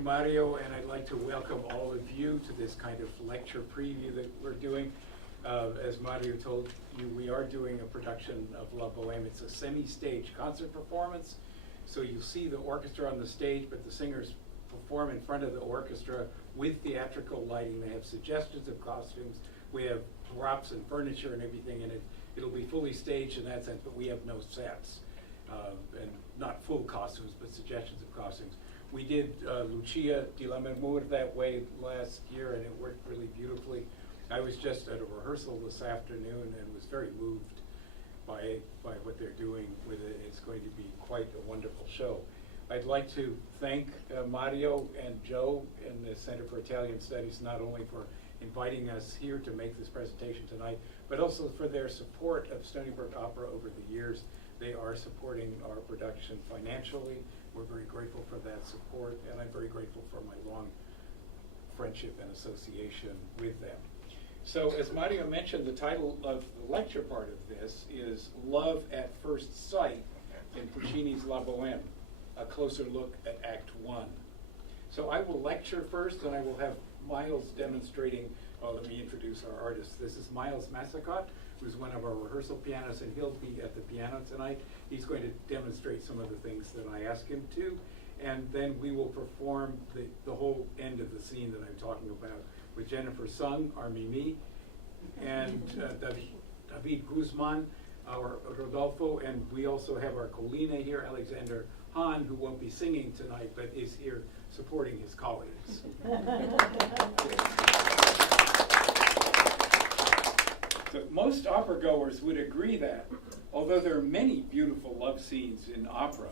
Mario, and I'd like to welcome all of you to this kind of lecture preview that we're doing. As Mario told you, we are doing a production of La Bohème. It's a semi-stage concert performance. So you see the orchestra on the stage, but the singers perform in front of the orchestra with theatrical lighting. They have suggestions of costumes. We have props and furniture and everything in it. It'll be fully staged in that sense, but we have no sets. And not full costumes, but suggestions of costumes. We did Lucia di Lammermoor that way last year, and it worked really beautifully. I was just at a rehearsal this afternoon and was very moved by what they're doing with it. It's going to be quite a wonderful show. I'd like to thank Mario and Joe in the Center for Italian Studies, not only for inviting us here to make this presentation tonight, but also for their support of Stony Brook Opera over the years. They are supporting our production financially. We're very grateful for that support, and I'm very grateful for my long friendship and association with them. So as Mario mentioned, the title of the lecture part of this is Love at First Sight in Puccini's La Bohème, a closer look at Act 1. So I will lecture first, and I will have Miles demonstrating. Let me introduce our artist. This is Miles Massacott, who's one of our rehearsal pianists, and he'll be at the piano tonight. He's going to demonstrate some of the things that I ask him to, and then we will perform the whole end of the scene that I'm talking about with Jennifer Sung, our Mimi, and David Guzman, our Rodolfo, and we also have our Colina here, Alexander Hahn, who won't be singing tonight, but is here supporting his colleagues. So most opera goers would agree that, although there are many beautiful love scenes in opera,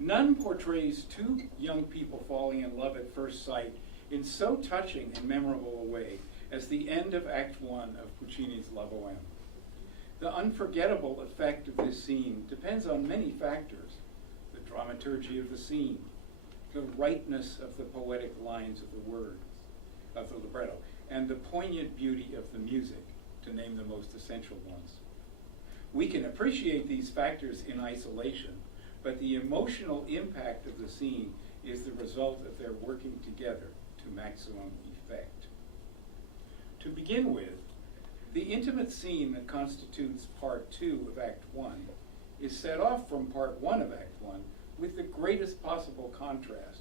none portrays two young people falling in love at first sight in so touching and memorable a way as the end of Act 1 of Puccini's La Bohème. The unforgettable effect of this scene depends on many factors: the dramaturgy of the scene, the rightness of the poetic lines of the words, of the libretto, and the poignant beauty of the music, to name the most essential ones. We can appreciate these factors in isolation, but the emotional impact of the scene is the result of their working together to maximum effect. To begin with, the intimate scene that constitutes Part 2 of Act 1 is set off from Part 1 of Act 1 with the greatest possible contrast.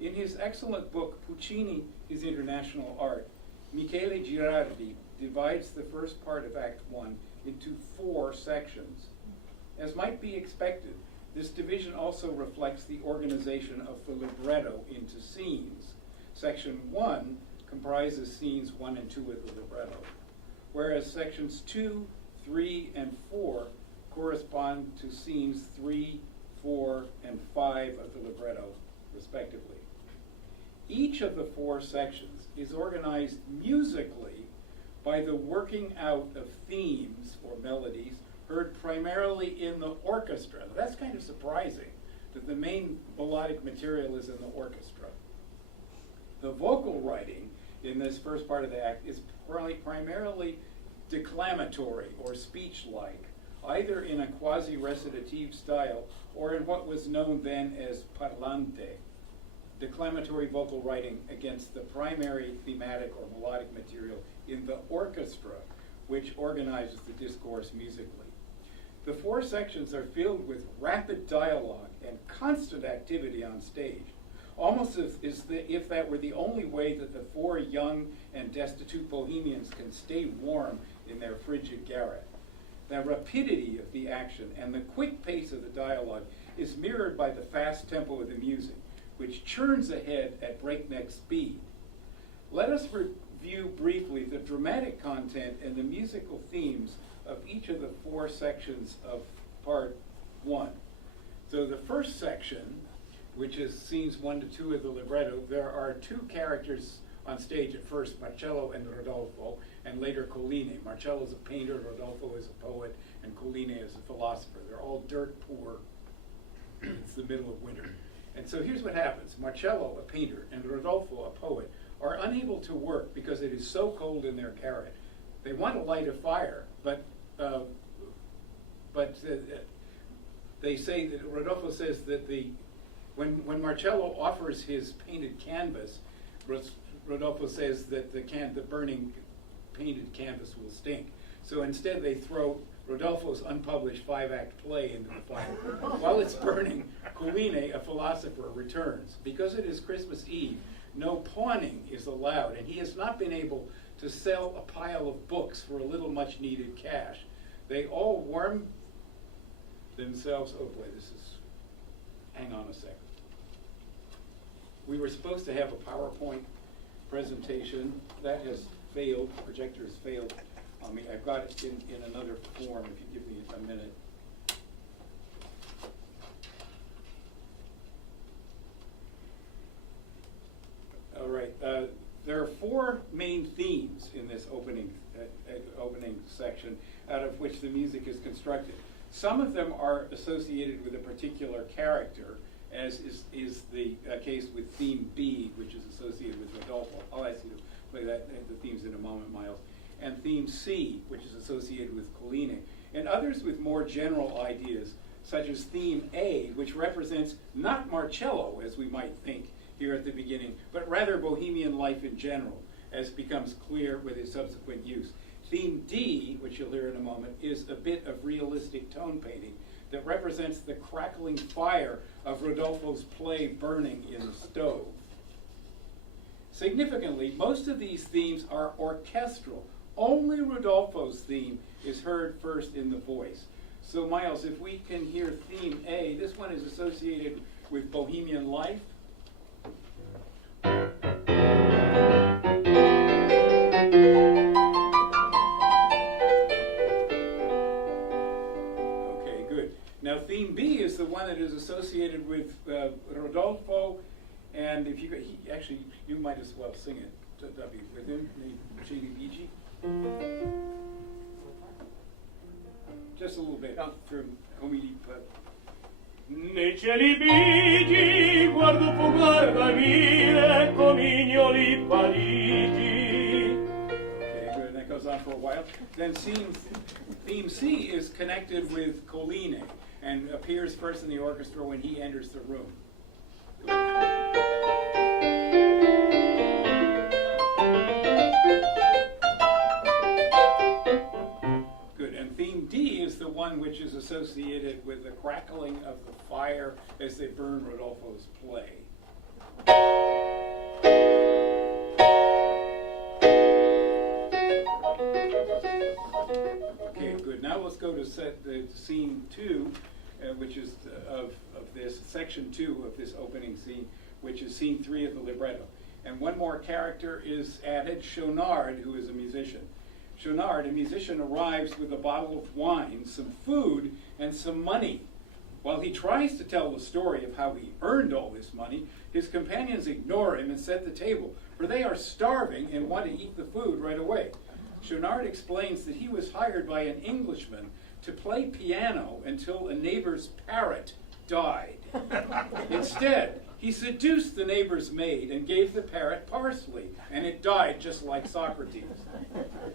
In his excellent book, Puccini, His International Art, Michele Girardi divides the first part of Act 1 into 4 sections. As might be expected, this division also reflects the organization of the libretto into scenes. Section 1 comprises scenes 1 and 2 of the libretto, whereas sections 2, 3, and 4 correspond to scenes 3, 4, and 5 of the libretto, respectively. Each of the 4 sections is organized musically by the working out of themes or melodies heard primarily in the orchestra. That's kind of surprising, that the main melodic material is in the orchestra. The vocal writing in this first part of the act is primarily declamatory or speech-like, either in a quasi-recitative style or in what was known then as parlante, declamatory vocal writing against the primary thematic or melodic material in the orchestra, which organizes the discourse musically. The 4 sections are filled with rapid dialogue and constant activity on stage, almost as if that were the only way that the 4 young and destitute bohemians can stay warm in their frigid garret. The rapidity of the action and the quick pace of the dialogue is mirrored by the fast tempo of the music, which churns ahead at breakneck speed. Let us review briefly the dramatic content and the musical themes of each of the 4 sections of Part 1. So the first section, which is scenes 1 to 2 of the libretto, there are 2 characters on stage at first, Marcello and Rodolfo, and later Colline. Marcello is a painter, Rodolfo is a poet, and Colline is a philosopher. They're all dirt poor. It's the middle of winter. And so here's what happens. Marcello, a painter, and Rodolfo, a poet, are unable to work because it is so cold in their garret. They want to light a fire, but they say that Rodolfo says that When Marcello offers his painted canvas, Rodolfo says that the burning painted canvas will stink. So instead they throw Rodolfo's unpublished 5-act play into the fire. While it's burning, Colline, a philosopher, returns. Because it is Christmas Eve, no pawning is allowed, and he has not been able to sell a pile of books for a little much needed cash. They all warm themselves. Oh boy, hang on a second. We were supposed to have a PowerPoint presentation. That has failed. The projector has failed on me. I've got it in another form if you give me a minute. All right. There are 4 main themes in this opening section, out of which the music is constructed. Some of them are associated with a particular character, as is the case with theme B, which is associated with Rodolfo. I'll ask you to play the themes in a moment, Miles. And theme C, which is associated with Colline. And others with more general ideas, such as theme A, which represents not Marcello, as we might think here at the beginning, but rather Bohemian life in general, as becomes clear with its subsequent use. Theme D, which you'll hear in a moment, is a bit of realistic tone painting that represents the crackling fire of Rodolfo's play burning in the stove. Significantly, most of these themes are orchestral. Only Rodolfo's theme is heard first in the voice. So Miles, if we can hear theme A, this one is associated with Bohemian life. Okay, good. Now theme B is the one that is associated with Rodolfo, and if you you might as well sing it, W, with him, Puccini Bigi. Just a little bit from Comidi. Nei cieli bigi guardo fugar da mille comignoli Parigi. Okay, good. And that goes on for a while. Then theme C is connected with Colline and appears first in the orchestra when he enters the room. Good. And theme D is the one which is associated with the crackling of the fire as they burn Rodolfo's play. Okay, good. Now let's go to scene 2, which is of this, section 2 of this opening scene, which is scene 3 of the libretto. And one more character is added, Schaunard, who is a musician. Schaunard, a musician, arrives with a bottle of wine, some food, and some money. While he tries to tell the story of how he earned all this money, his companions ignore him and set the table, for they are starving and want to eat the food right away. Schaunard explains that he was hired by an Englishman to play piano until a neighbor's parrot died. Instead, he seduced the neighbor's maid and gave the parrot parsley, and it died just like Socrates.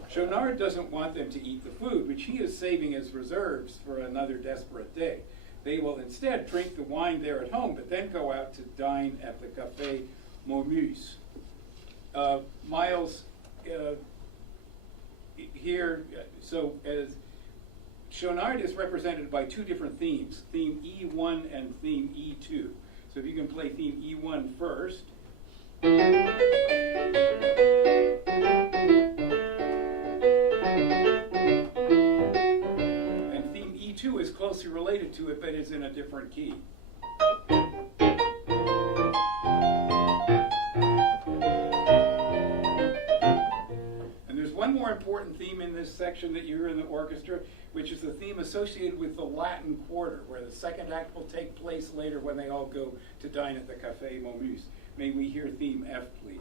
Schaunard doesn't want them to eat the food, which he is saving as reserves for another desperate day. They will instead drink the wine there at home, but then go out to dine at the Café Momus. Miles, here, so as Schaunard is represented by 2 different themes, theme E1 and theme E2. So if you can play theme E1 first. And theme E2 is closely related to it, but is in a different key. And there's one more important theme in this section that you hear in the orchestra, which is the theme associated with the Latin Quarter, where the second act will take place later when they all go to dine at the Café Momus. May we hear theme F, please?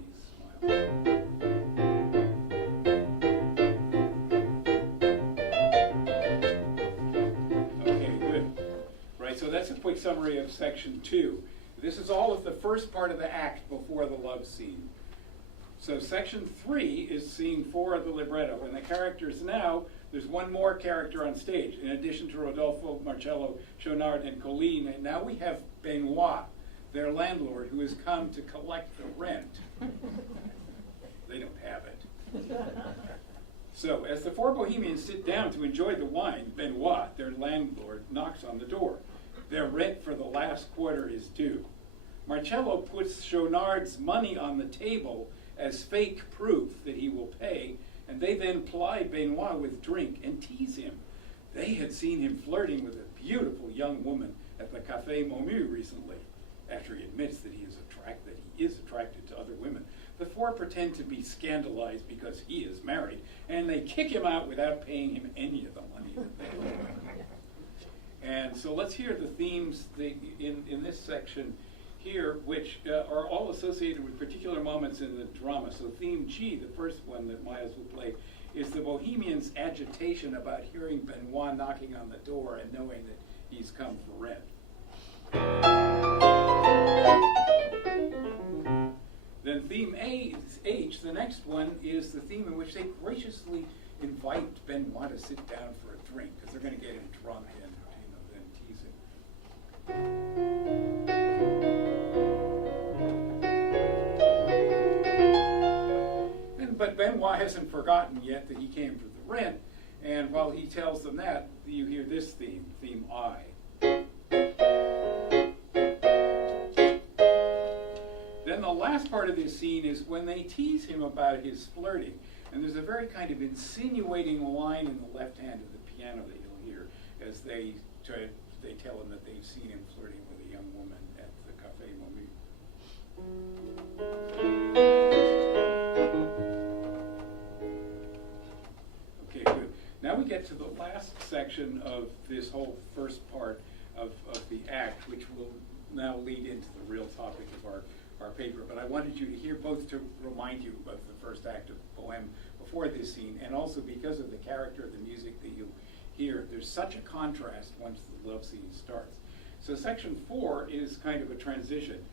Okay, good. Right, so that's a quick summary of section 2. This is all of the first part of the act before the love scene. So section 3 is scene 4 of the libretto, and the characters now, there's one more character on stage. In addition to Rodolfo, Marcello, Schaunard, and Colline, and now we have Benoit, their landlord, who has come to collect the rent. They don't have it. So, as the four Bohemians sit down to enjoy the wine, Benoit, their landlord, knocks on the door. Their rent for the last quarter is due. Marcello puts Chaunard's money on the table as fake proof that he will pay, and they then ply Benoit with drink and tease him. They had seen him flirting with a beautiful young woman at the Café Momu recently. After he admits that he is attracted to other women, the four pretend to be scandalized because he is married, and they kick him out without paying him any of the money that they owe. And so let's hear the themes in this section here, which are all associated with particular moments in the drama. So theme G, the first one that Miles will play, is the Bohemians' agitation about hearing Benoit knocking on the door and knowing that he's come for rent. Then theme H, the next one, is the theme in which they graciously invite Benoit to sit down for a drink, because they're going to get him drunk and then tease him. But Benoit hasn't forgotten yet that he came for the rent, and while he tells them that, you hear this theme, theme I. Then the last part of this scene is when they tease him about his flirting. And there's a very kind of insinuating line in the left hand of the piano that you'll hear as they tell him that they've seen him flirting with a young woman at the Café Momu. Okay, good. Now we get to the last section of this whole first part of the act, which will now lead into the real topic of our paper. But I wanted you to hear both to remind you of the first act of Bohème before this scene, and also because of the character of the music that you hear. There's such a contrast once the love scene starts. So section 4 is kind of a transition.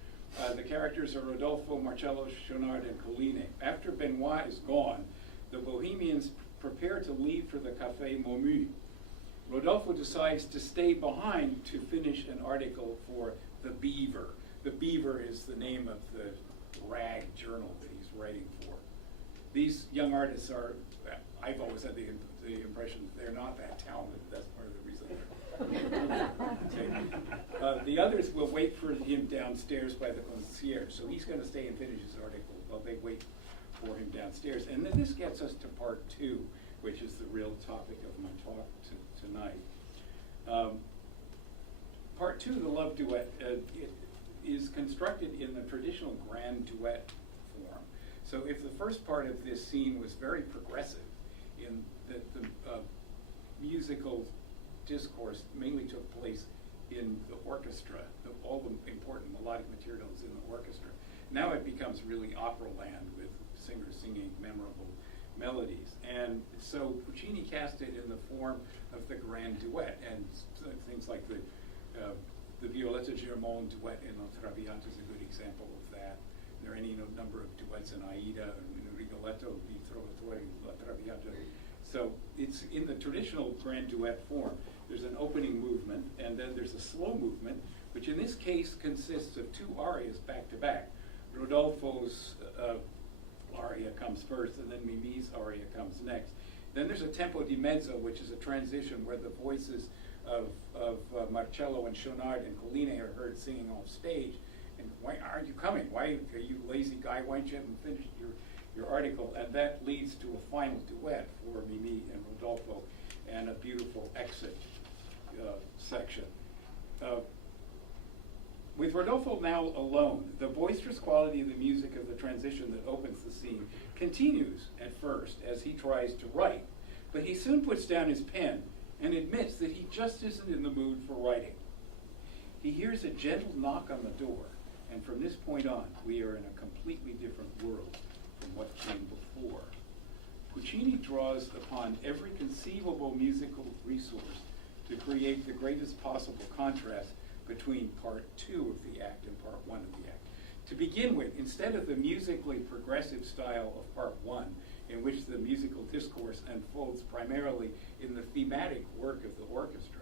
The characters are Rodolfo, Marcello, Chaunard, and Colline. After Benoit is gone, the Bohemians prepare to leave for the Café Momu. Rodolfo decides to stay behind to finish an article for The Beaver. The Beaver is the name of the rag journal that he's writing for. These young artists are, I've always had the impression that they're not that talented. That's part of the reason. The others will wait for him downstairs by the concierge. So he's going to stay and finish his article while they wait for him downstairs. And then this gets us to part 2, which is the real topic of my talk tonight. Part 2, the love duet, is constructed in the traditional grand duet form. So if the first part of this scene was very progressive in that the musical discourse mainly took place in the orchestra, all the important melodic materials in the orchestra, now it becomes really opera land with singers singing memorable melodies. And so Puccini cast it in the form of the grand duet, and things like the Violetta Germont duet in La Traviata is a good example of that. There are any number of duets in Aida, Rigoletto, di Trovatore, La Traviata. So it's in the traditional grand duet form. There's an opening movement, and then there's a slow movement, which in this case consists of 2 arias back to back. Rodolfo's aria comes first, and then Mimi's aria comes next. Then there's a tempo di mezzo, which is a transition where the voices of Marcello and Chaunard and Colline are heard singing off stage. And why aren't you coming? Why are you lazy guy? Why don't you haven't finished your article? And that leads to a final duet for Mimi and Rodolfo and a beautiful exit section. With Rodolfo now alone, the boisterous quality of the music of the transition that opens the scene continues at first as he tries to write, but he soon puts down his pen and admits that he just isn't in the mood for writing. He hears a gentle knock on the door, and from this point on, we are in a completely different world from what came before. Puccini draws upon every conceivable musical resource to create the greatest possible contrast between part 2 of the act and part 1 of the act. To begin with, instead of the musically progressive style of part 1, in which the musical discourse unfolds primarily in the thematic work of the orchestra,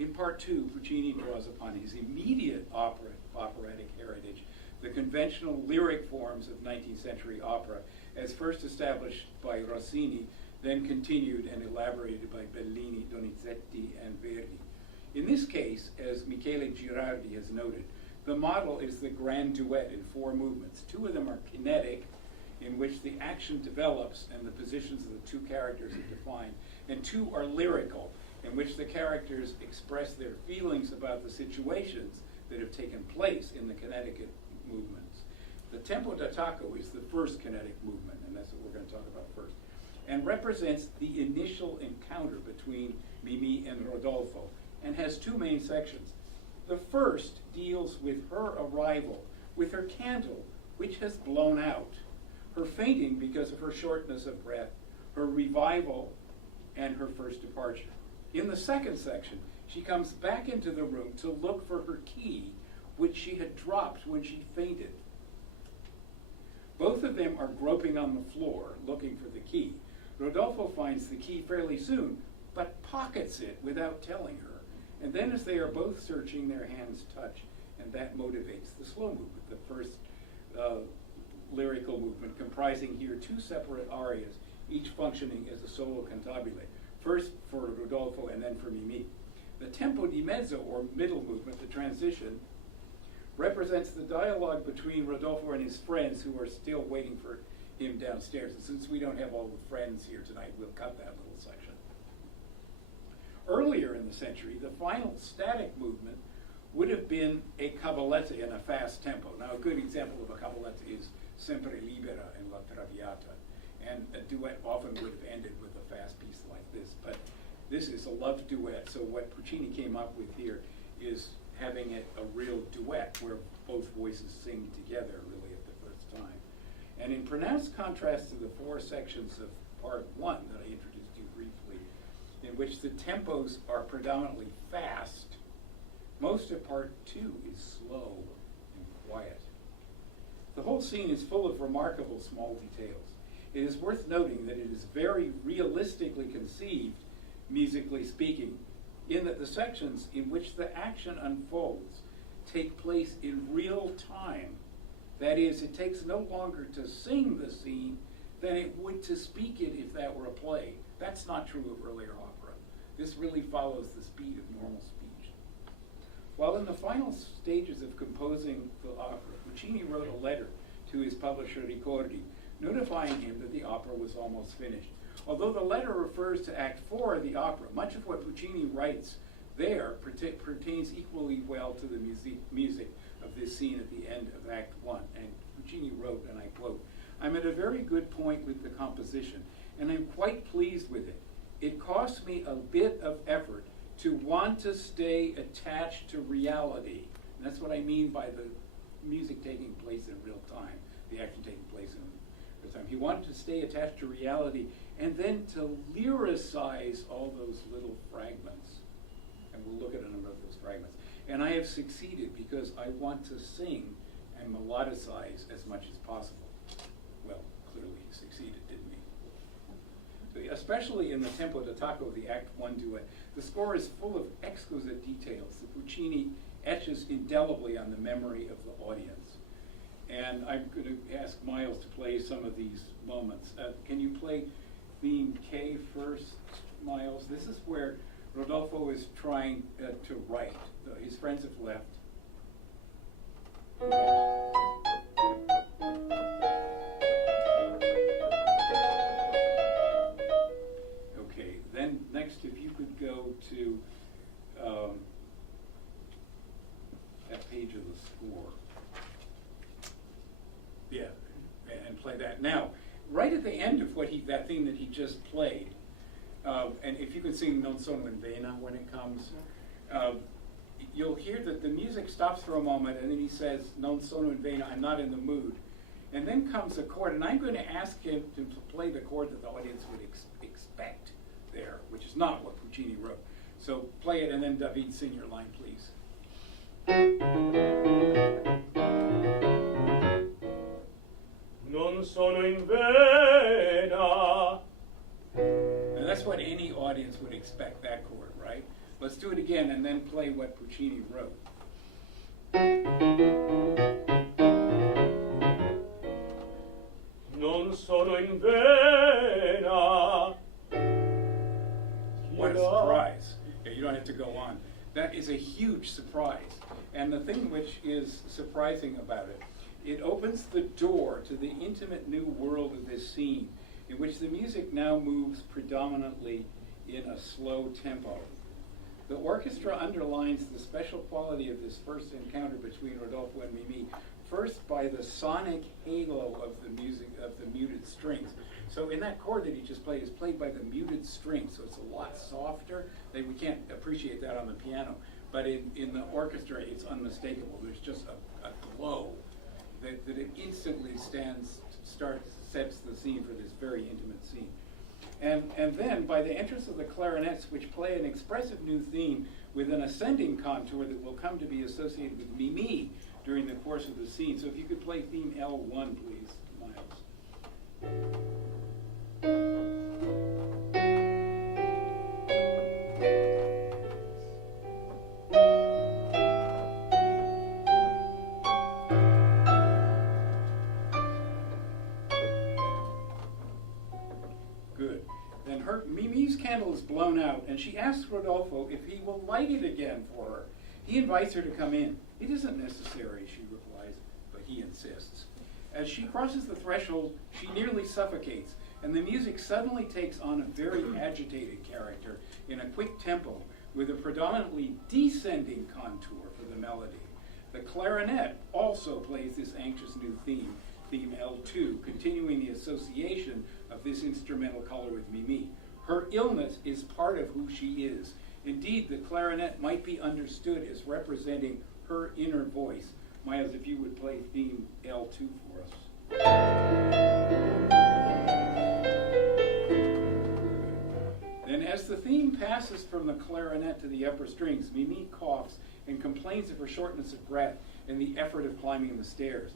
In part two, Puccini draws upon his immediate operatic heritage, the conventional lyric forms of 19th century opera, as first established by Rossini, then continued and elaborated by Bellini, Donizetti, and Verdi. In this case, as Michele Girardi has noted, the model is the grand duet in 4 movements. 2 of them are kinetic, in which the action develops and the positions of the 2 characters are defined, and 2 are lyrical, in which the characters express their feelings about the situations that have taken place in the kinetic movements. The tempo d'attacco is the first kinetic movement, and that's what we're going to talk about first, and represents the initial encounter between Mimi and Rodolfo, and has 2 main sections. The first deals with her arrival, with her candle, which has blown out, her fainting because of her shortness of breath, her revival, and her first departure. In the second section, she comes back into the room to look for her key, which she had dropped when she fainted. Both of them are groping on the floor, looking for the key. Rodolfo finds the key fairly soon, but pockets it without telling her. And then as they are both searching, their hands touch, and that motivates the slow movement, the first lyrical movement, comprising here 2 separate arias, each functioning as a solo cantabile, first for Rodolfo and then for Mimi. The tempo di mezzo, or middle movement, the transition, represents the dialogue between Rodolfo and his friends who are still waiting for him downstairs. And since we don't have all the friends here tonight, we'll cut that little section. Earlier in the century, the final static movement would have been a cavaletta in a fast tempo. Now, a good example of a cavaletta is Sempre Libera in La Traviata. And a duet often would have ended with a fast piece like this. But this is a love duet, so what Puccini came up with here is having it a real duet where both voices sing together really at the first time. And in pronounced contrast to the 4 sections of part 1 that I introduced you briefly, in which the tempos are predominantly fast, most of part 2 is slow and quiet. The whole scene is full of remarkable small details. It is worth noting that it is very realistically conceived, musically speaking, in that the sections in which the action unfolds take place in real time. That is, it takes no longer to sing the scene than it would to speak it if that were a play. That's not true of earlier opera. This really follows the speed of normal speech. While in the final stages of composing the opera, Puccini wrote a letter to his publisher Ricordi, notifying him that the opera was almost finished. Although the letter refers to Act 4 of the opera, much of what Puccini writes there pertains equally well to the music of this scene at the end of Act 1. And Puccini wrote, and I quote, "I'm at a very good point with the composition, and I'm quite pleased with it. It costs me a bit of effort to want to stay attached to reality." And that's what I mean by the music taking place in real time, the action taking place in real time. He wanted to stay attached to reality and then to lyricize all those little fragments. And we'll look at a number of those fragments. And I have succeeded because I want to sing and melodicize as much as possible. Well, clearly he succeeded, didn't he? Especially in the tempo d'attacco of the Act 1 duet, the score is full of exquisite details that Puccini etches indelibly on the memory of the audience. And I'm going to ask Miles to play some of these moments. Can you play theme K first, Miles? This is where Rodolfo is trying to write. His friends have left. Okay, then next if you could go to that page of the score. Yeah, and play that. Now, right at the end of that theme that he just played, and if you can sing Non sono in vena when it comes, you'll hear that the music stops for a moment and then he says, "Non sono in vena, I'm not in the mood." And then comes a chord, and I'm going to ask him to play the chord that the audience would expect there, which is not what Puccini wrote. So play it, and then David, sing your line, please. Non sono in vena. And that's what any audience would expect, that chord, right? Let's do it again and then play what Puccini wrote. Non sono in vena. What a surprise. Yeah, you don't have to go on. That is a huge surprise. And the thing which is surprising about it, it opens the door to the intimate new world of this scene, in which the music now moves predominantly in a slow tempo. The orchestra underlines the special quality of this first encounter between Rodolfo and Mimi, first by the sonic halo of the music, of the muted strings. So in that chord that he just played is played by the muted strings, so it's a lot softer. We can't appreciate that on the piano, but in the orchestra it's unmistakable. There's just a glow that it instantly sets the scene for this very intimate scene. And then by the entrance of the clarinets, which play an expressive new theme with an ascending contour that will come to be associated with Mimi during the course of the scene. So if you could play theme L1, please, Miles. Good. Then Mimi's candle is blown out, and she asks Rodolfo if he will light it again for her. He invites her to come in. It isn't necessary, she replies, but he insists. As she crosses the threshold, she nearly suffocates, and the music suddenly takes on a very agitated character in a quick tempo with a predominantly descending contour for the melody. The clarinet also plays this anxious new theme, theme L2, continuing the association of this instrumental color with Mimi. Her illness is part of who she is. Indeed, the clarinet might be understood as representing her inner voice. Miles, if you would play theme L2 for us. Then as the theme passes from the clarinet to the upper strings, Mimi coughs and complains of her shortness of breath and the effort of climbing the stairs.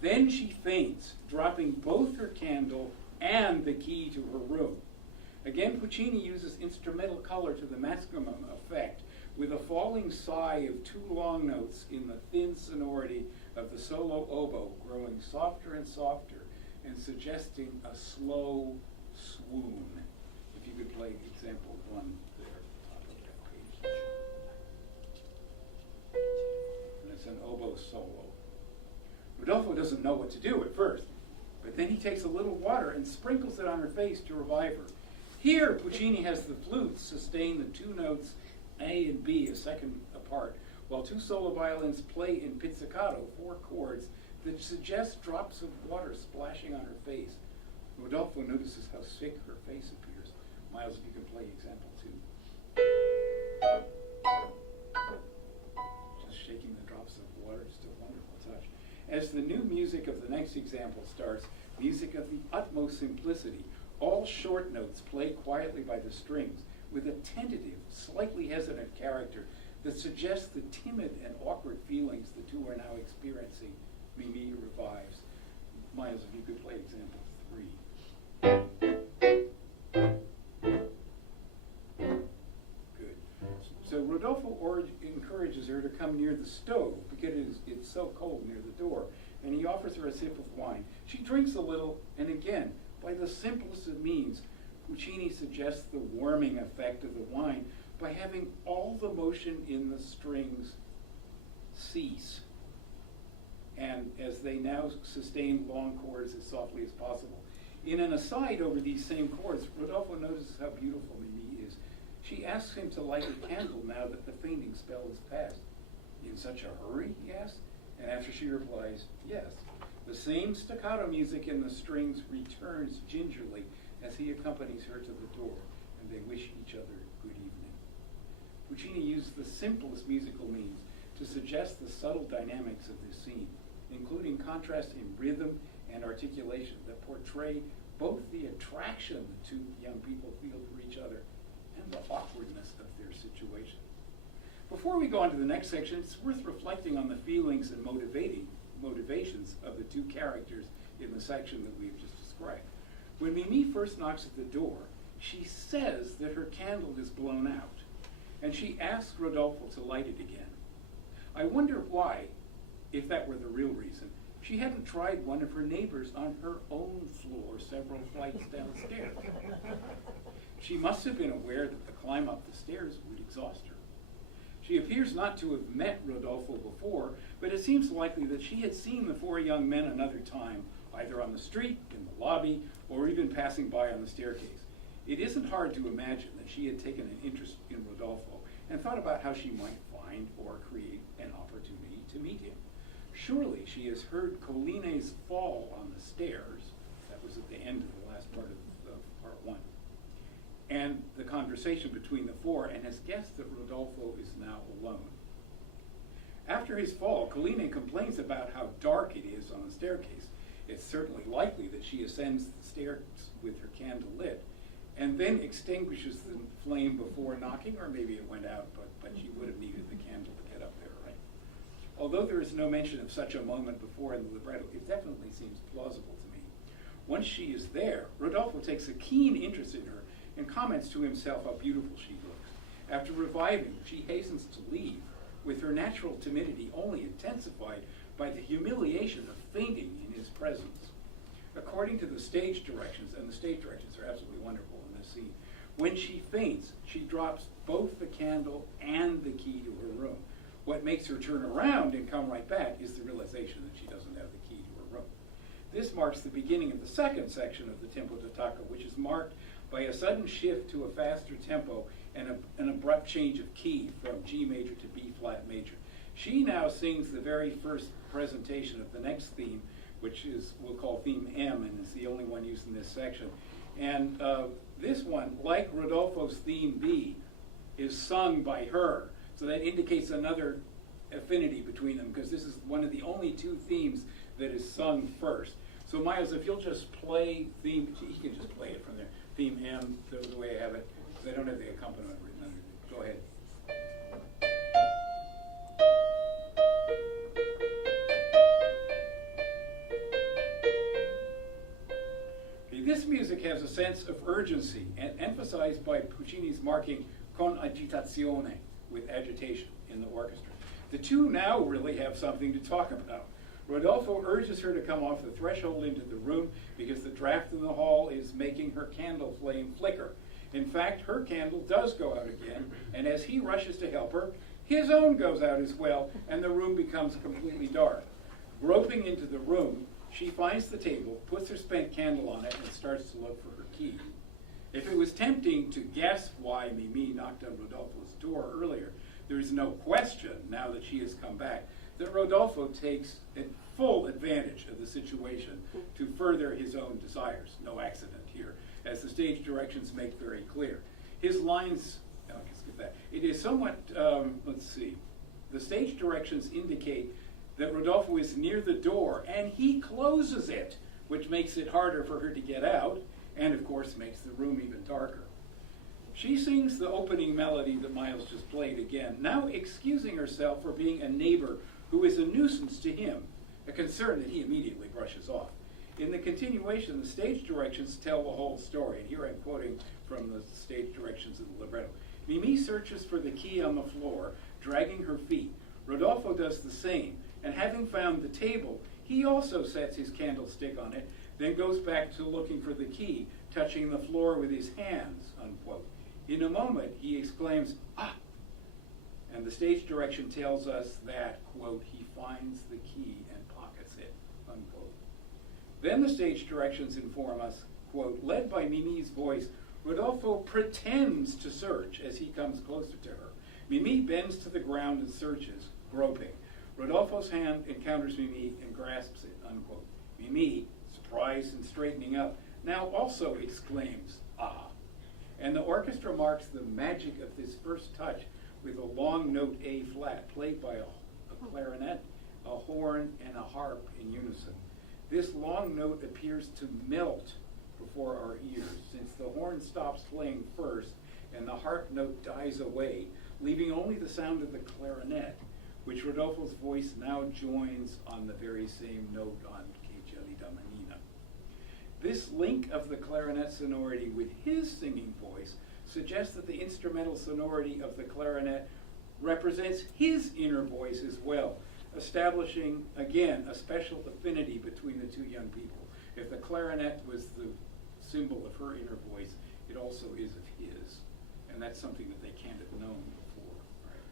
Then she faints, dropping both her candle and the key to her room. Again, Puccini uses instrumental color to the maximum effect, with a falling sigh of two long notes in the thin sonority of the solo oboe growing softer and softer and suggesting a slow swoon. If you could play example 1 there, top of that page. And it's an oboe solo. Rodolfo doesn't know what to do at first, but then he takes a little water and sprinkles it on her face to revive her. Here, Puccini has the flutes sustain the two notes A and B a second apart, while two solo violins play in pizzicato 4 chords that suggest drops of water splashing on her face. Rodolfo notices how sick her face appears. Miles, if you can play example 2. Just shaking the drops of water, just a wonderful touch. As the new music of the next example starts, music of the utmost simplicity, all short notes play quietly by the strings with a tentative, slightly hesitant character that suggests the timid and awkward feelings the two are now experiencing. Mimi revives. Miles, if you could play example 3. Good. So Rodolfo encourages her to come near the stove because it's so cold near the door, and he offers her a sip of wine. She drinks a little, and again, by the simplest of means, Puccini suggests the warming effect of the wine by having all the motion in the strings cease, and as they now sustain long chords as softly as possible. In an aside over these same chords, Rodolfo notices how beautiful Mimi is. She asks him to light a candle now that the fainting spell is past. In such a hurry, he asks, and after she replies, yes. The same staccato music in the strings returns gingerly as he accompanies her to the door, and they wish each other good evening. Puccini used the simplest musical means to suggest the subtle dynamics of this scene, including contrast in rhythm and articulation that portray both the attraction the two young people feel for each other and the awkwardness of their situation. Before we go on to the next section, it's worth reflecting on the feelings and motivations of the two characters in the section that we've just described. When Mimi first knocks at the door, she says that her candle is blown out. and she asks Rodolfo to light it again. I wonder why, if that were the real reason, she hadn't tried one of her neighbors on her own floor several flights downstairs. She must have been aware that the climb up the stairs would exhaust her. She appears not to have met Rodolfo before, but it seems likely that she had seen the four young men another time, either on the street, in the lobby, or even passing by on the staircase. It isn't hard to imagine that she had taken an interest in Rodolfo and thought about how she might find or create an opportunity to meet him. Surely she has heard Colline's fall on the stairs, that was at the end of the last part of part one, and the conversation between the four, and has guessed that Rodolfo is now alone. After his fall, Colline complains about how dark it is on the staircase. It's certainly likely that she ascends the stairs with her candle lit, and then extinguishes the flame before knocking, or maybe it went out, but she would have needed the candle to get up there, right? Although there is no mention of such a moment before in the libretto, it definitely seems plausible to me. Once she is there, Rodolfo takes a keen interest in her and comments to himself how beautiful she looks. After reviving, she hastens to leave, with her natural timidity only intensified by the humiliation of fainting in his presence. According to the stage directions, and the stage directions are absolutely wonderful in this scene, when she faints, she drops both the candle and the key to her room. What makes her turn around and come right back is the realization that she doesn't have the key to her room. This marks the beginning of the second section of the tempo d'attacco, which is marked by a sudden shift to a faster tempo and an abrupt change of key from G major to B flat major. She now sings the very first presentation of the next theme, which is we'll call theme M, and is the only one used in this section. And this one, like Rodolfo's theme B, is sung by her. So that indicates another affinity between them, because this is one of the only two themes that is sung first. So Miles, if you'll just play theme, you can just play it from there, theme M, the way I have it, because I don't have the accompaniment written under it. Go ahead. This music has a sense of urgency and emphasized by Puccini's marking con agitazione, with agitation in the orchestra. The two now really have something to talk about. Rodolfo urges her to come off the threshold into the room because the draft in the hall is making her candle flame flicker. In fact, her candle does go out again, and as he rushes to help her, his own goes out as well, and the room becomes completely dark. Groping into the room, she finds the table, puts her spent candle on it, and starts to look for her key. If it was tempting to guess why Mimi knocked on Rodolfo's door earlier, there is no question, now that she has come back, that Rodolfo takes full advantage of the situation to further his own desires. No accident here, as the stage directions make very clear. His lines, let's get that. It is somewhat, let's see, the stage directions indicate that Rodolfo is near the door, and he closes it, which makes it harder for her to get out, and of course makes the room even darker. She sings the opening melody that Miles just played again, now excusing herself for being a neighbor who is a nuisance to him, a concern that he immediately brushes off. In the continuation, the stage directions tell the whole story, and here I'm quoting from the stage directions of the libretto. Mimi searches for the key on the floor, dragging her feet. Rodolfo does the same, and having found the table, he also sets his candlestick on it, then goes back to looking for the key, touching the floor with his hands, unquote. In a moment, he exclaims, "Ah!" And the stage direction tells us that, quote, he finds the key and pockets it, unquote. Then the stage directions inform us, quote, led by Mimi's voice, Rodolfo pretends to search as he comes closer to her. Mimi bends to the ground and searches, groping. Rodolfo's hand encounters Mimi and grasps it, unquote. Mimi, surprised and straightening up, now also exclaims, "Ah." And the orchestra marks the magic of this first touch with a long note A flat, played by a clarinet, a horn, and a harp in unison. This long note appears to melt before our ears, since the horn stops playing first and the harp note dies away, leaving only the sound of the clarinet, which Rodolfo's voice now joins on the very same note on Che gelida manina. This link of the clarinet sonority with his singing voice suggests that the instrumental sonority of the clarinet represents his inner voice as well, establishing, again, a special affinity between the two young people. If the clarinet was the symbol of her inner voice, it also is of his, and that's something that they can't have known before. Right?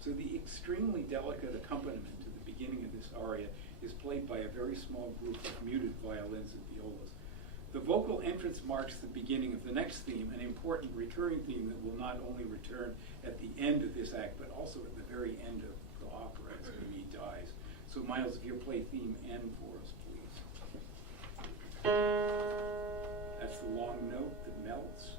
So the extremely delicate accompaniment to the beginning of this aria is played by a very small group of muted violins and violas. The vocal entrance marks the beginning of the next theme, an important recurring theme that will not only return at the end of this act, but also at the very end of the opera as Mimi dies. So Miles, if you'll play theme N for us, please. That's the long note that melts.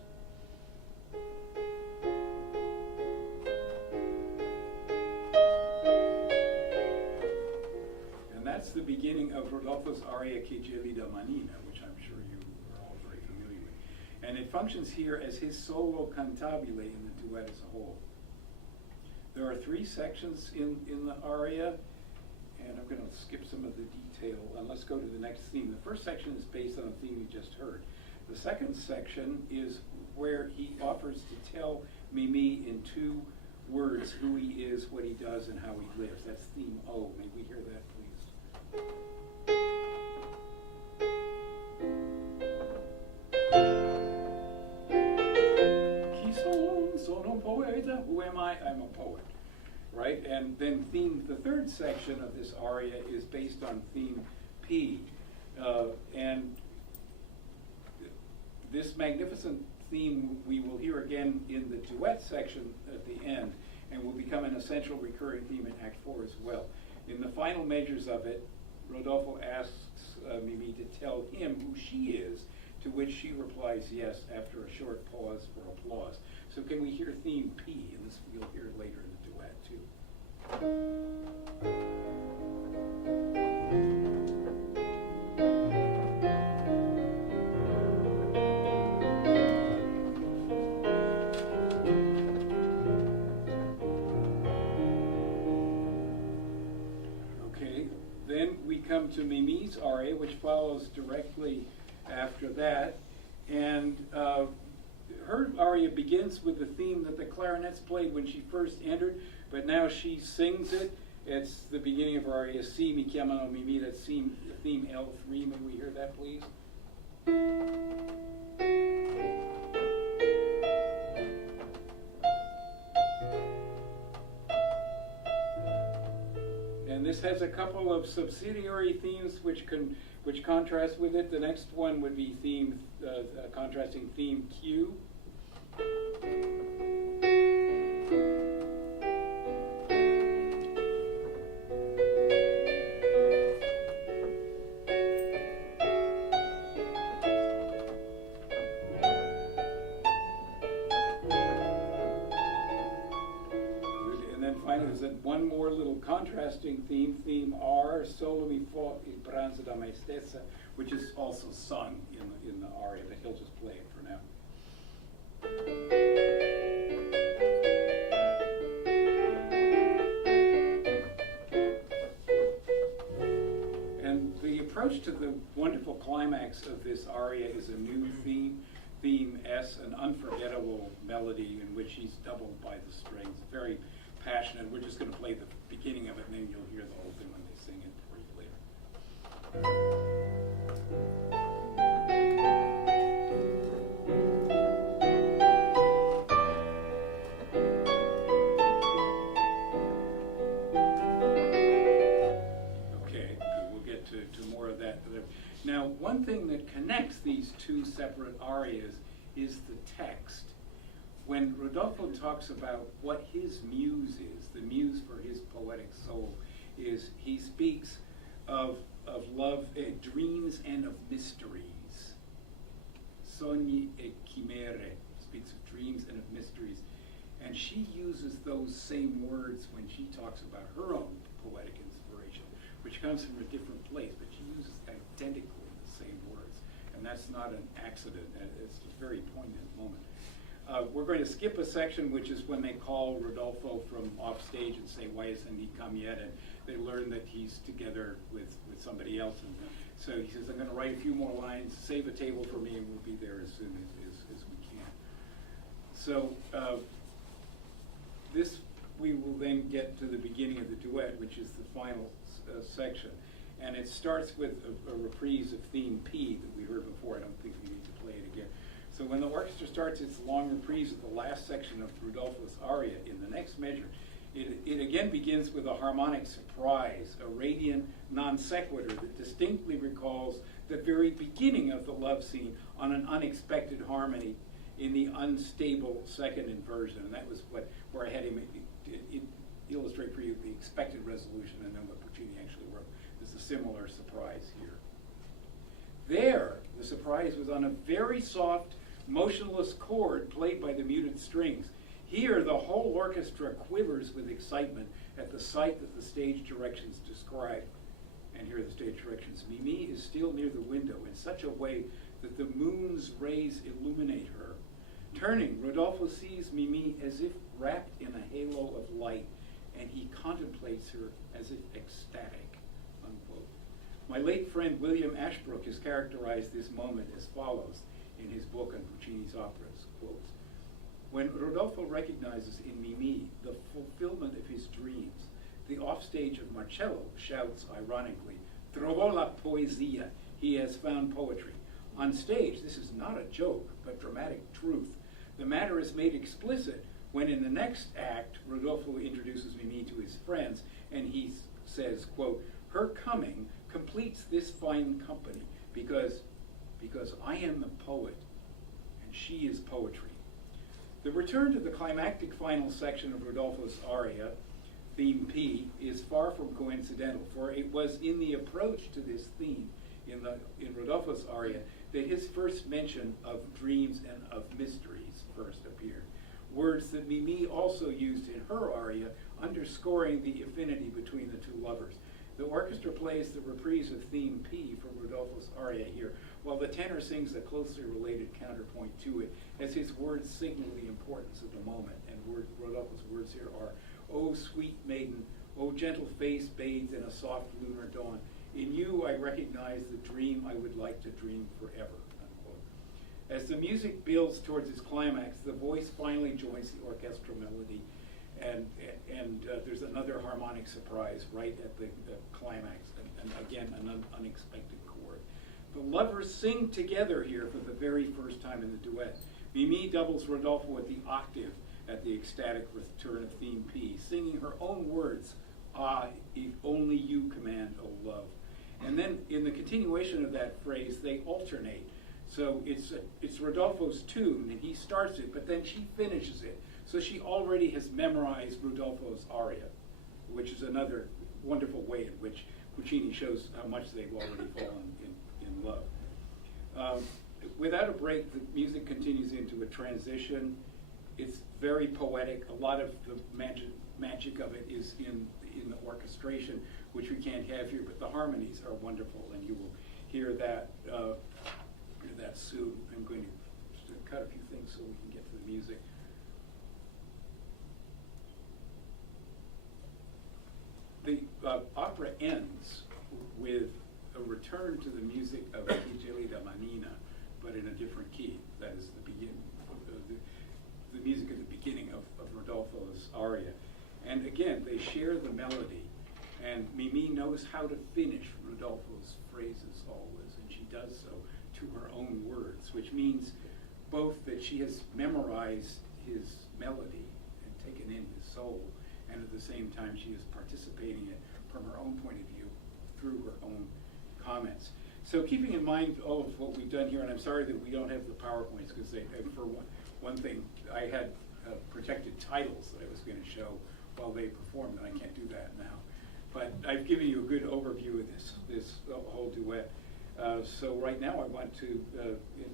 And that's the beginning of Rodolfo's aria Che gelida manina, which I'm sure you are all very familiar with. And it functions here as his solo cantabile in the duet as a whole. There are three sections in the aria, and I'm going to skip some of the detail, and let's go to the next theme. The first section is based on a theme you just heard. The second section is where he offers to tell Mimi in 2 words who he is, what he does, and how he lives. That's theme O. May we hear that, please? Chi sono un poeta? Who am I? I'm a poet. Right? And then the third section of this aria is based on theme P. And this magnificent theme we will hear again in the duet section at the end, and will become an essential recurring theme in Act 4 as well. In the final measures of it, Rodolfo asks Mimi to tell him who she is, to which she replies yes after a short pause for applause. So can we hear theme P? And this we'll hear it later in the duet too. Okay, then we come to Mimi's aria, which follows directly after that, and her aria begins with the theme that the clarinets played when she first entered, but now she sings it. It's the beginning of her aria, Si mi chiamano Mimi, that's theme L3. May we hear that, please? And this has a couple of subsidiary themes which contrast with it. The next one would be contrasting theme Q. One more little contrasting theme R, Solo mi fo il pranzo da me stessa, which is also sung in the aria, but he'll just play it for now. And the approach to the wonderful climax of this aria is a new theme S, an unforgettable melody in which he's doubled by the strings. Very passionate. We're just going to play the beginning of it, and then you'll hear the whole thing when they sing it for you later. Okay, we'll get to more of that. Now, one thing that connects these two separate arias is the text. When Rodolfo talks about what his muse is, the muse for his poetic soul, is he speaks of love, dreams and of mysteries. Sogni e chimere, speaks of dreams and of mysteries. And she uses those same words when she talks about her own poetic inspiration, which comes from a different place, but she uses identically the same words. And that's not an accident, it's a very poignant moment. We're going to skip a section, which is when they call Rodolfo from off stage and say, "Why hasn't he come yet?" And they learn that he's together with somebody else. And so he says, "I'm going to write a few more lines, save a table for me, and we'll be there as soon as we can." So this, we will then get to the beginning of the duet, which is the final section. And it starts with a reprise of theme P that we heard before. I don't think we need to play it again. So when the orchestra starts its long reprise of the last section of Rodolfo's aria in the next measure, it again begins with a harmonic surprise, a radiant non sequitur that distinctly recalls the very beginning of the love scene on an unexpected harmony in the unstable second inversion. And that was where I had him illustrate for you the expected resolution and then what Puccini actually wrote. There's a similar surprise here. There, the surprise was on a very soft, motionless chord played by the muted strings. Here, the whole orchestra quivers with excitement at the sight that the stage directions describe. And here are the stage directions. Mimi is still near the window in such a way that the moon's rays illuminate her. Turning, Rodolfo sees Mimi as if wrapped in a halo of light, and he contemplates her as if ecstatic, unquote. My late friend William Ashbrook has characterized this moment as follows in his book on Puccini's operas, quotes, when Rodolfo recognizes in Mimi the fulfillment of his dreams, the offstage of Marcello shouts ironically, "Trovò la poesia," he has found poetry. On stage, this is not a joke, but dramatic truth. The matter is made explicit when in the next act, Rodolfo introduces Mimi to his friends, and he says, quote, "Her coming completes this fine company because I am a poet and she is poetry." The return to the climactic final section of Rodolfo's aria, theme P, is far from coincidental, for it was in the approach to this theme in Rodolfo's aria that his first mention of dreams and of mysteries first appeared. Words that Mimi also used in her aria, underscoring the affinity between the two lovers. The orchestra plays the reprise of theme P from Rodolfo's aria here, while the tenor sings a closely related counterpoint to it, as his words signal the importance of the moment. And Rodolfo's words here are, "O sweet maiden, O gentle face bathed in a soft lunar dawn, in you I recognize the dream I would like to dream forever," unquote. As the music builds towards its climax, the voice finally joins the orchestral melody, and there's another harmonic surprise right at the climax, and again, an unexpected chord. The lovers sing together here for the very first time in the duet. Mimi doubles Rodolfo at the octave at the ecstatic return of theme P, singing her own words, "Ah, if only you command, O love." And then in the continuation of that phrase, they alternate. So it's Rodolfo's tune, and he starts it, but then she finishes it. So she already has memorized Rodolfo's aria, which is another wonderful way in which Puccini shows how much they've already fallen in love. Without a break, the music continues into a transition. It's very poetic. A lot of the magic of it is in the orchestration, which we can't have here, but the harmonies are wonderful, and you will hear that soon. I'm going to cut a few things so we can get to the music. The opera ends with a return to the music of Vigili da Manina, but in a different key. That is the beginning, the music at the beginning of Rodolfo's aria. And again, they share the melody, and Mimi knows how to finish Rodolfo's phrases always, and she does so to her own words, which means both that she has memorized his melody and taken in his soul, and at the same time she is participating in it from her own point of view through her own comments. So keeping in mind all of what we've done here, and I'm sorry that we don't have the PowerPoints, because for one thing, I had protected titles that I was going to show while they performed, and I can't do that now. But I've given you a good overview of this whole duet. So right now I want to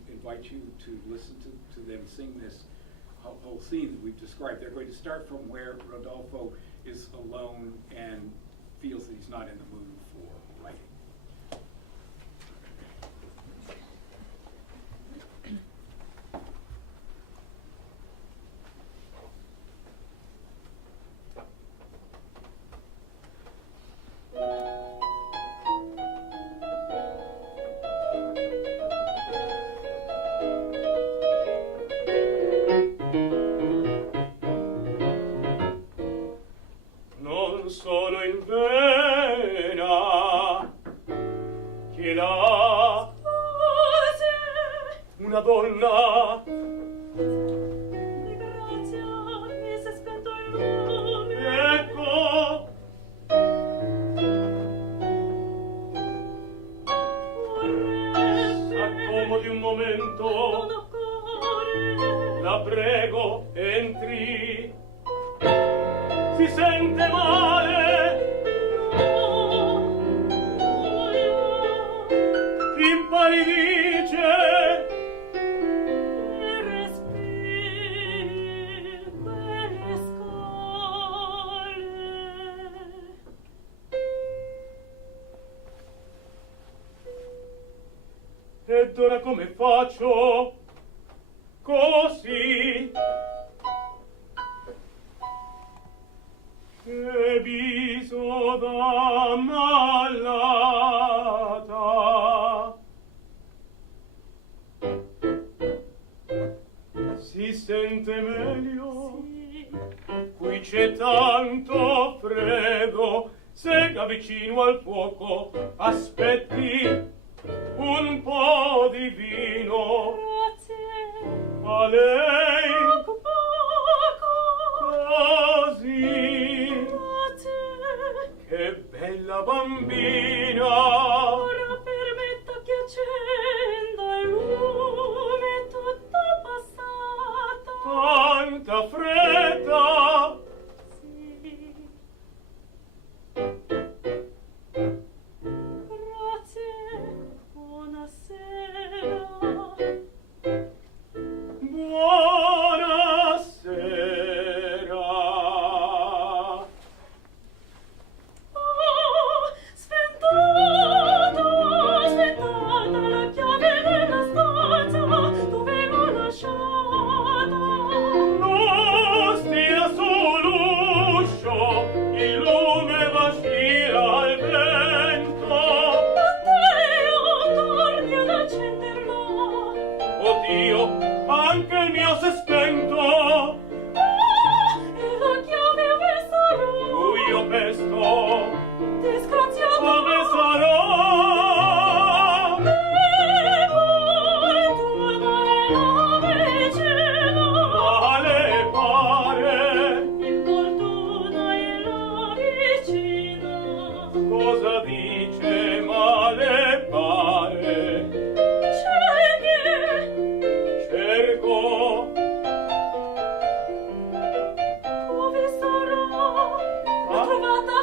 invite you to listen to them sing this whole scene that we've described. They're going to start from where Rodolfo is alone and feels that he's not in the mood for writing. una donna. Di grazia, mi si è spento il lume. Ecco. Vorrebbe. S'accomodi un momento. Non occorre. La prego, entri. Si sente male. No. Impallidisce. E respiri quelle scale. Ed ora come faccio? Così. Che viso da malata. Si sente meglio? Sì. Qui c'è tanto freddo. Sega vicino al fuoco. Aspetti un po' di vino. Grazie. A lei Poco, poco. così. Grazie. Che bella bambina. Ora permetta che accenda il lume tutto passato. Tanta fretta. Sì. Grazie. Buonasera. Buonasera. Oh, sventata, sventata la chiave della stanza dove l'ho lasciata. Non stia sull'uscio, il lume vacilla al vento. Matteo, torni ad accenderlo. Oddio, anche il mio s'è spento. E la chiave ove sarà? Buio pesto, Disgraziato. come sarò? Fortuna è la vicina. Ale pare, Infortuna è la vicina. cosa dice male pare? Cerchi. Cerco, Dove sarà? L'ho Ah? trovata?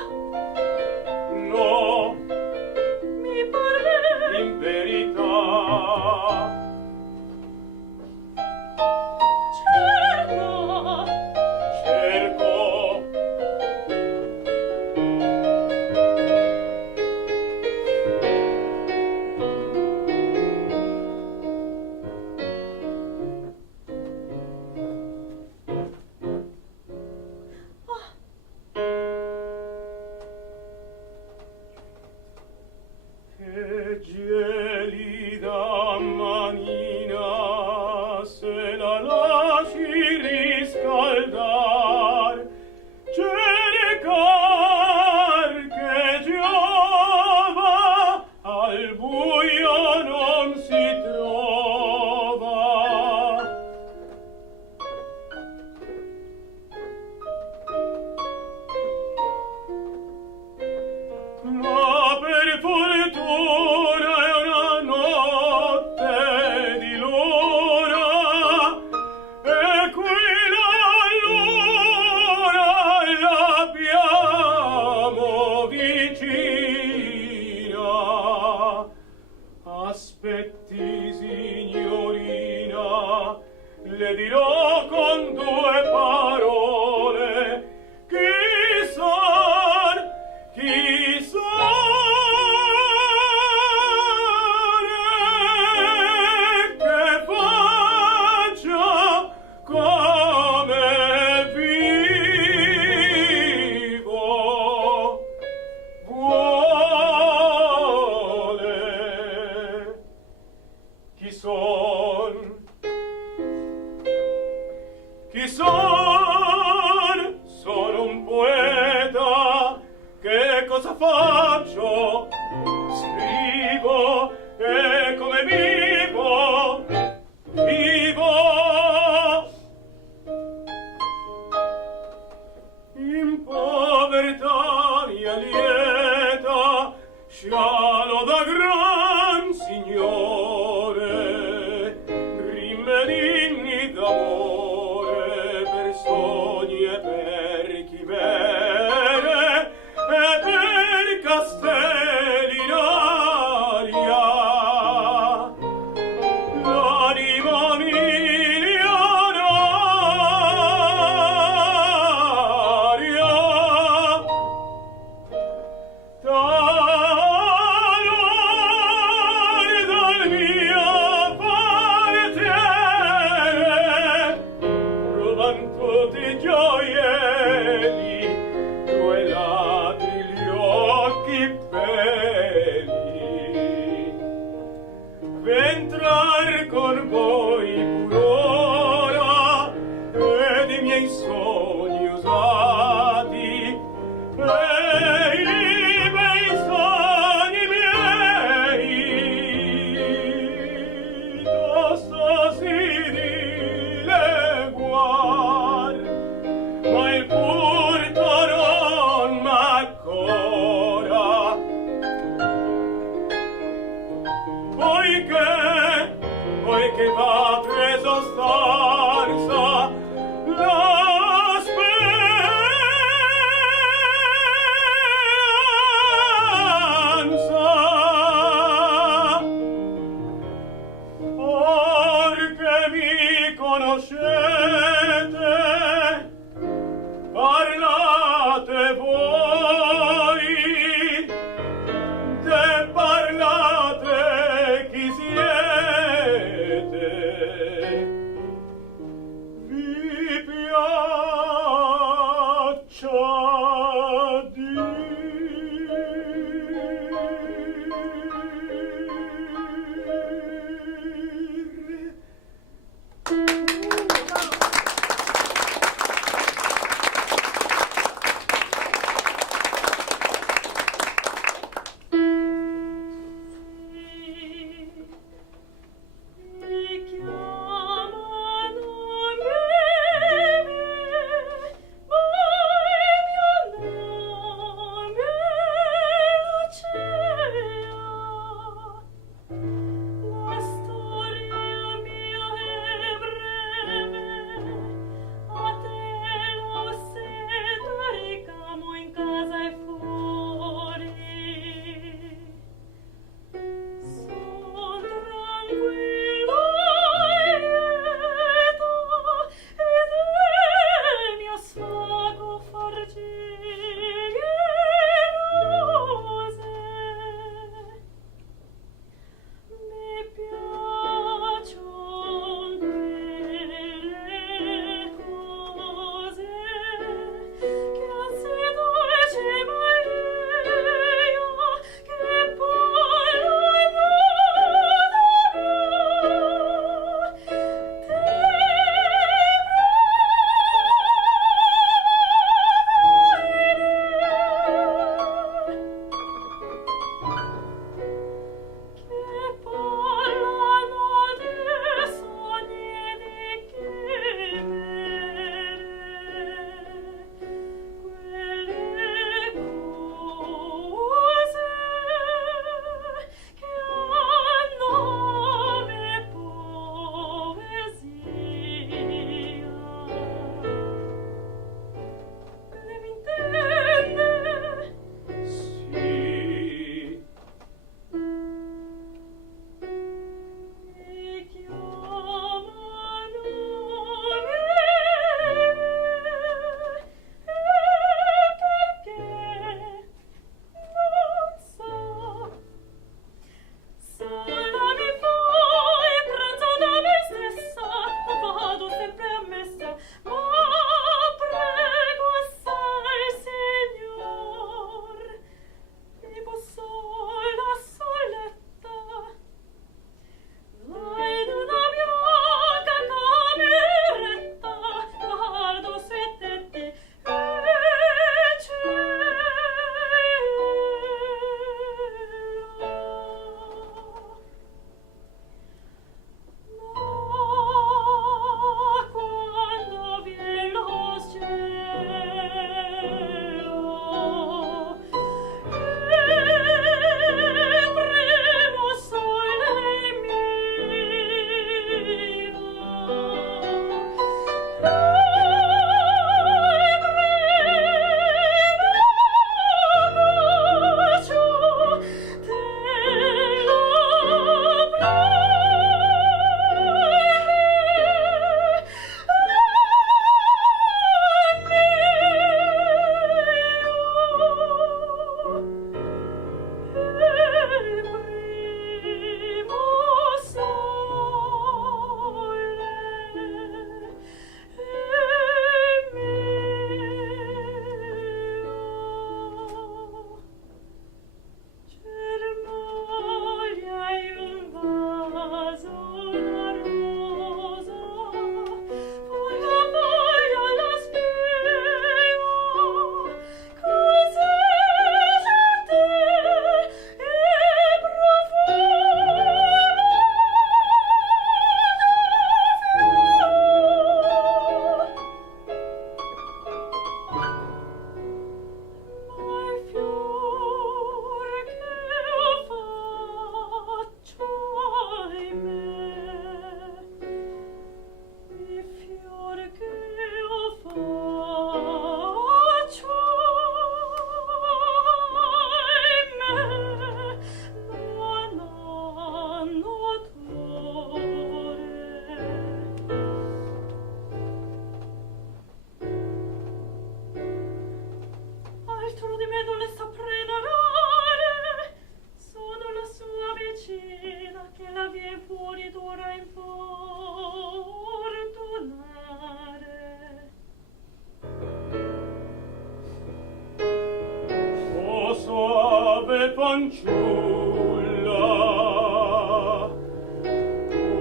no, Mi pare. in verità. Cerco. Cerco, che gelida manina, se la lasci riscaldar, cercar che giova, al buio non si trova. Ma per fortuna è una notte di luna, e qui la luna l'abbiamo vicina. Aspetti, signorina, le dirò con due parole. Chi che faccia come vivo vuole. Chi son? Chi son? Sono un poeta. Che cosa faccio? Scrivo, e come vivo? sostanza la speranza. Perché mi conoscete, parlate voi, de parlate chi siete, vi piaccia dir. fanciulla,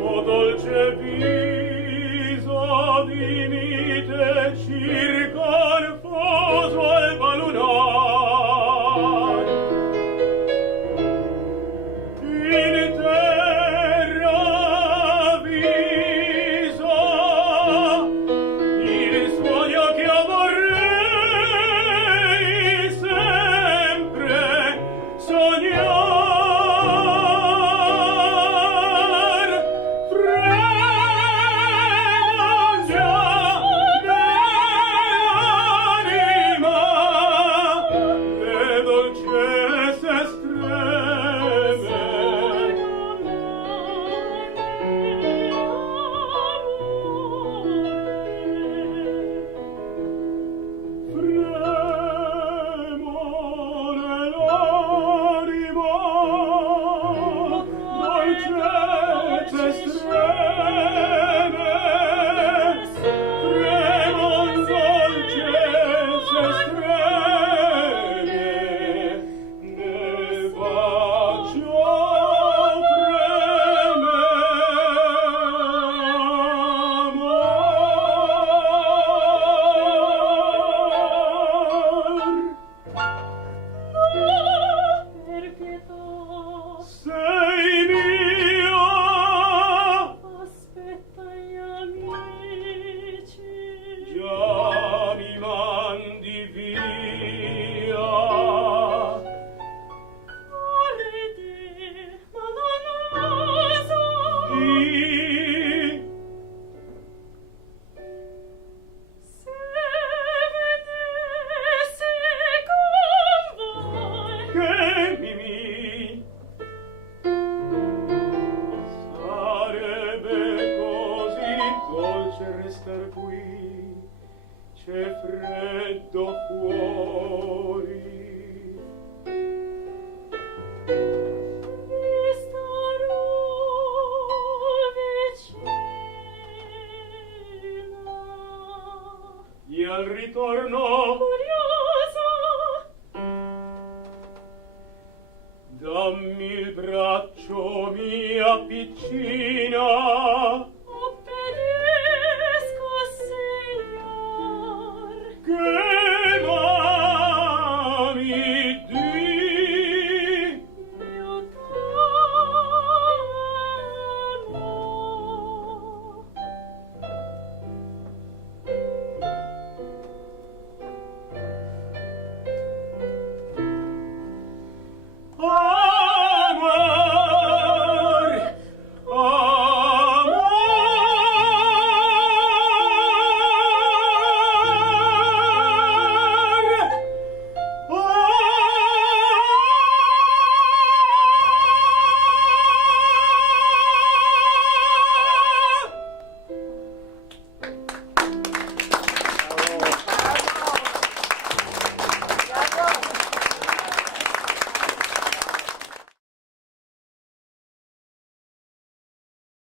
o dolce viso di mite circa il foso alba lunar. In terra viso il suono che avorrei sempre sognar. Al ritorno